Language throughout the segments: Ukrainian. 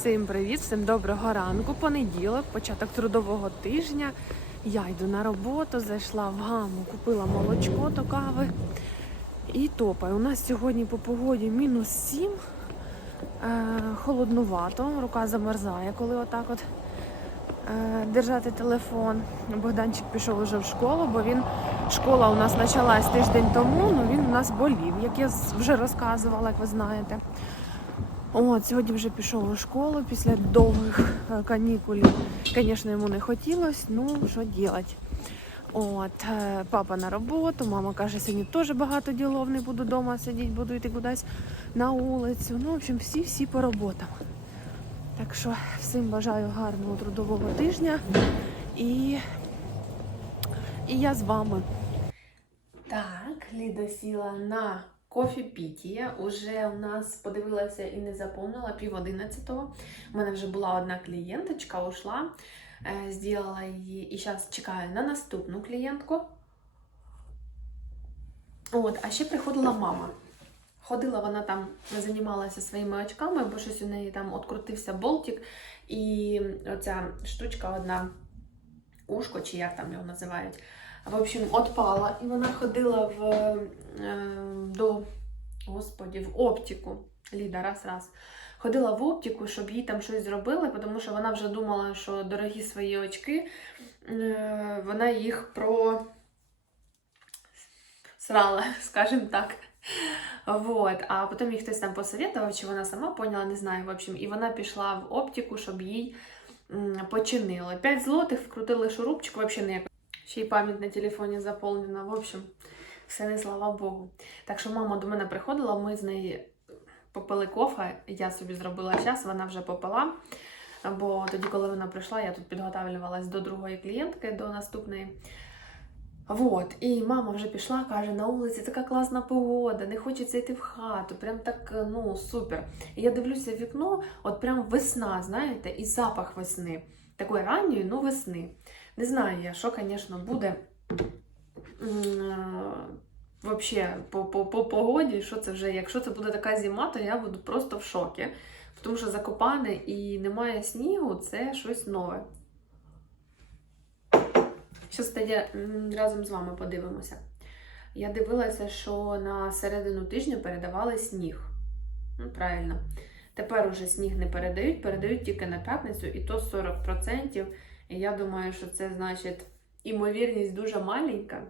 Всім привіт, всім доброго ранку. Понеділок, початок трудового тижня. Я йду на роботу, зайшла в гаму, купила молочко до кави і топаю. У нас сьогодні по погоді мінус 7, е, холоднувато, рука замерзає, коли отак от е, держати телефон. Богданчик пішов уже в школу, бо він школа у нас почалась тиждень тому, ну він у нас болів, як я вже розказувала, як ви знаєте. От, сьогодні вже пішов у школу після довгих е, канікул. Звісно, йому не хотілося, ну що робити. От, е, папа на роботу, мама каже, сьогодні теж багато ділов, не буду вдома сидіти, буду йти кудись на вулицю. Ну, в общем, всі-всі по роботам. Так що всім бажаю гарного трудового тижня і, і я з вами. Так, Ліда сіла на кофіпітія. Уже у нас подивилася і не заповнила пів одинадцятого. У мене вже була одна клієнточка, ушла, е, зробила її і зараз чекаю на наступну клієнтку. От, а ще приходила мама. Ходила вона там, займалася своїми очками, бо щось у неї там открутився болтик, і оця штучка одна, ушко, чи як там його називають, в общем, отпала. І вона ходила в, е, до господі, в оптику. Ліда, раз-раз. Ходила в оптику, щоб їй там щось зробили, тому що вона вже думала, що дорогі свої очки, е, вона їх про срала, скажімо так. Вот. А потім їй хтось там посоветував, чи вона сама поняла, не знаю. В общем, і вона пішла в оптику, щоб їй починили. 5 злотих вкрутили шурупчик, взагалі ніяк. Ще й пам'ять на телефоні заповнена. В общем, все не слава Богу. Так що мама до мене приходила, ми з нею попили кофе, я собі зробила час, вона вже попила. Бо тоді, коли вона прийшла, я тут підготавлювалась до другої клієнтки, до наступної. Вот. І мама вже пішла, каже, на вулиці така класна погода, не хочеться йти в хату, прям так, ну, супер. І я дивлюся в вікно, от прям весна, знаєте, і запах весни. Такої ранньої, ну весни. Не знаю я, що, звісно, буде взагалі по, по, по погоді, що це вже, якщо це буде така зима, то я буду просто в шокі. Тому що закопане і немає снігу, це щось нове. Щас тоді разом з вами подивимося. Я дивилася, що на середину тижня передавали сніг. Ну, правильно. Тепер уже сніг не передають, передають тільки на п'ятницю, і то 40%. І я думаю, що це значить імовірність дуже маленька.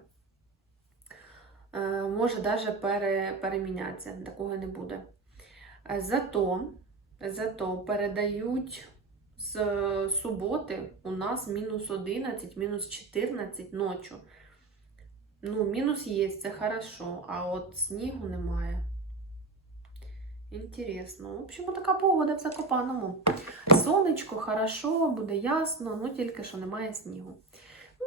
Е, може навіть пере, перемінятися. Такого не буде. Е, Зато, зато передають з суботи у нас мінус 11, мінус 14 ночі. Ну, мінус є, це хорошо, а от снігу немає. Інтересно. В общем, така погода в Закопаному. Сонечко, хорошо, буде ясно, ну тільки що немає снігу. Ну,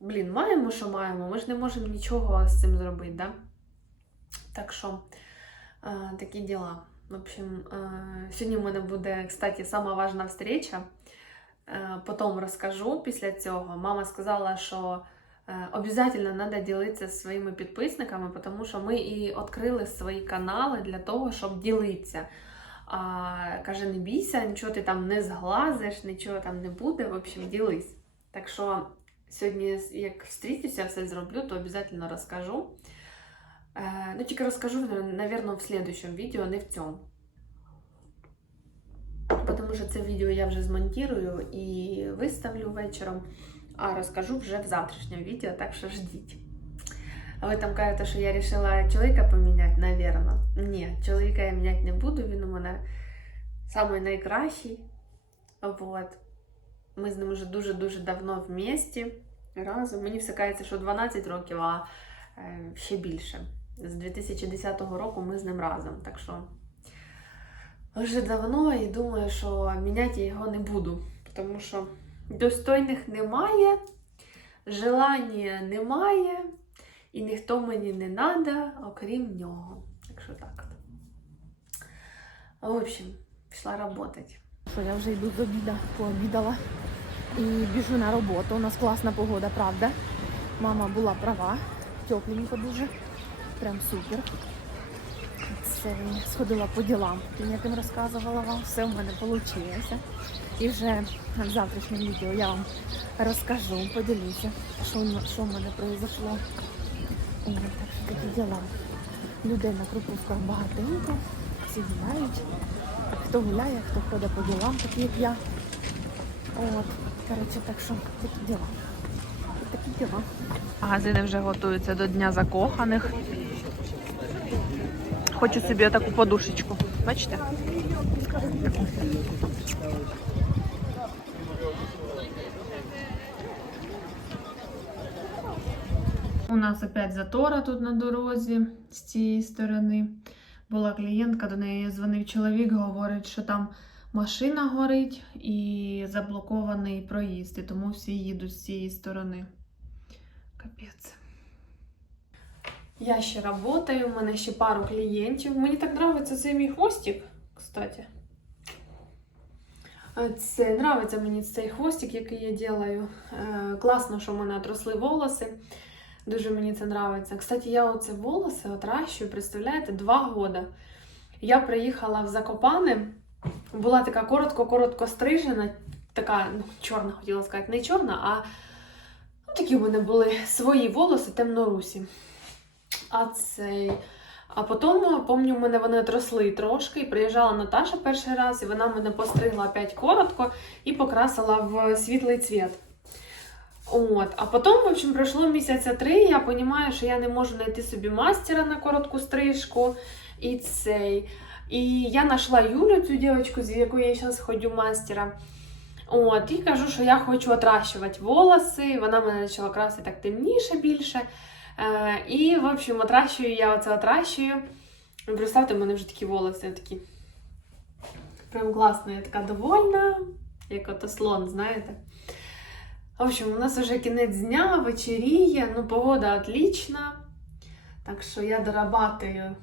блін, маємо, що маємо. Ми ж не можемо нічого з цим зробити, да? Так що, е, такі діла. В общем, е, сьогодні в мене буде, кстати, сама важна встреча. Е, Потім розкажу після цього. Мама сказала, що е, обов'язково треба ділитися зі своїми підписниками, тому що ми і відкрили свої канали для того, щоб ділитися. А, каже, не бійся, нічого ти там не зглазиш, нічого там не буде. В общем, ділись. Так що сьогодні, як встрітюся, все зроблю, то обов'язково розкажу. Е, Ну, тільки розкажу, мабуть, в слідчому відео, не в цьому. Тому що це відео я вже змонтірую і виставлю вечором, а розкажу вже в завтрашньому відео, так що ждіть. Ви там кажете, що я вирішила чоловіка поміняти, навірно. Ні, чоловіка я міняти не буду, він у мене самий найкращий. Вот. Ми з ним вже дуже-дуже давно в разом. Мені все кажеться, що 12 років, а ще більше. З 2010 року ми з ним разом. Так що вже давно і думаю, що міняти я його не буду. Тому що достойних немає, желання немає, і ніхто мені не треба, окрім нього. Так що так. В общем, пішла працювати. Що я вже йду з обіда, пообідала і біжу на роботу. У нас класна погода, правда? Мама була права, тепленько дуже, прям супер. Це сходила по ділам, яким розказувала вам, все в мене вийшло. І вже в завтрашньому відео я вам розкажу, поділюся, що, що в мене произошло. Ой, так що такі діла. Людей на Крупівках багатенько, всі гуляють. Хто гуляє, хто ходить по ділам, такі як я. От, коротше, так що такі діла. Такі діла. Магазини вже готуються до Дня закоханих. Хочу собі таку подушечку. Бачите? У нас опять затора тут на дорозі з цієї сторони. Була клієнтка, до неї дзвонив чоловік, говорить, що там машина горить і заблокований проїзд, і тому всі їдуть з цієї сторони. Капець. Я ще працюю, у мене ще пару клієнтів. Мені так подобається цей мій хвостик, кстати. Е, Це нравиться мені цей хвостик, який я роблю. Е, Класно, що в мене отросли волоси. Дуже мені це нравиться. Кстати, я оце волоси отращую, представляєте, два года. Я приїхала в Закопане, була така коротко-коротко стрижена, така, ну, чорна, хотіла сказати, не чорна, а ну, такі в мене були свої волоси темнорусі. А цей. А потім, пам'ятаю, в мене вони отросли трошки, і приїжджала Наташа перший раз, і вона мене постригла опять коротко і покрасила в світлий цвіт. От. А потім, в общем, пройшло місяця три, я розумію, що я не можу знайти собі мастера на коротку стрижку. І цей. І я знайшла Юлю, цю дівчинку, з якою я зараз ходю мастера. От, і кажу, що я хочу отращувати волоси. Вона мене почала красити так темніше більше. Е, і, в общем, отращую я оце отращую. Представте, в мене вже такі волоси такі. Прям класно, я така довольна, як ото слон, знаєте. В общем, у нас вже кінець дня, вечеріє, ну, погода отлічна. Так що я дорабатую,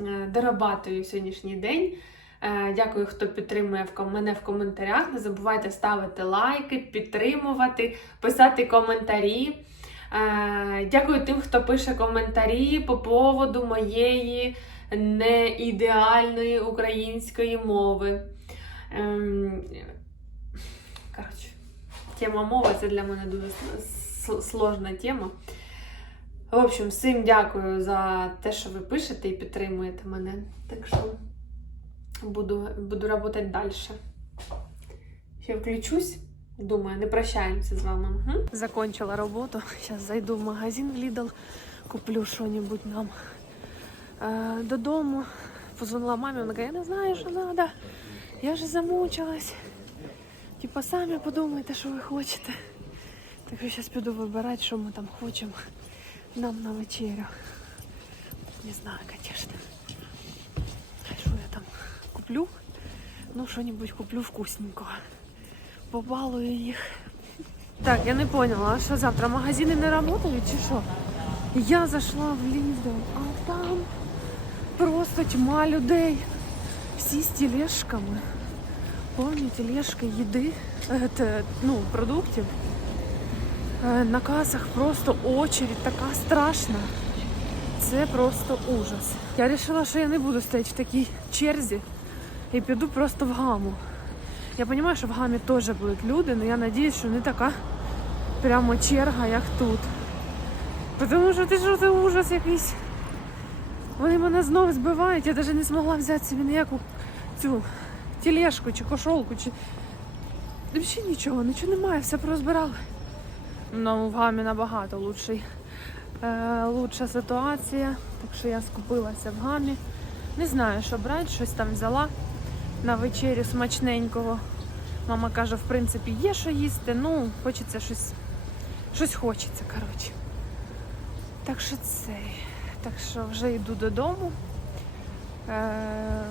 е, дорабатую сьогоднішній день. Е, Дякую, хто підтримує мене в коментарях. Не забувайте ставити лайки, підтримувати, писати коментарі. Е, Дякую тим, хто пише коментарі по поводу моєї неідеальної української мови. Ем, Коротше, тема мови це для мене дуже сложна тема. В общем, всім дякую за те, що ви пишете і підтримуєте мене. Так що буду, буду працювати далі. Ще включусь. Думаю, не прощаємося з вами. Угу. Закончила роботу. Зараз зайду в магазин в Lidl, куплю що-небудь нам е, додому. Позвонила мамі, вона каже, я не знаю, що треба. Я вже замучилась. Типа самі подумайте, що ви хочете. Так що зараз піду вибирати, що ми там хочемо нам на вечерю. Не знаю, звісно. Що я там куплю? Ну, що-небудь куплю вкусненького. Побалую їх. Так, я не поняла, що завтра магазини не працюють чи що? Я зайшла в Lidl, а там просто тьма людей. Всі з тележками. Повні тележки їди, ну, продуктів. Е, На касах просто очередь така страшна. Це просто ужас. Я вирішила, що я не буду стояти в такій черзі і піду просто в гаму. Я розумію, що в гамі теж будуть люди, але я сподіваюся, що не така прямо черга, як тут. Тому що ти що це ужас якийсь. Вони мене знову збивають, я навіть не змогла взяти собі ніяку цю тележку чи кошолку, чи. Взагалі нічого, нічого немає, все порозбирали. Ну, в гамі набагато лучший. Е, лучша ситуація. Так що я скупилася в гамі. Не знаю, що брати, щось там взяла на вечерю смачненького. Мама каже, в принципі, є що їсти, ну, хочеться щось. Щось хочеться, коротше. Так що це. Так що вже йду додому. Е,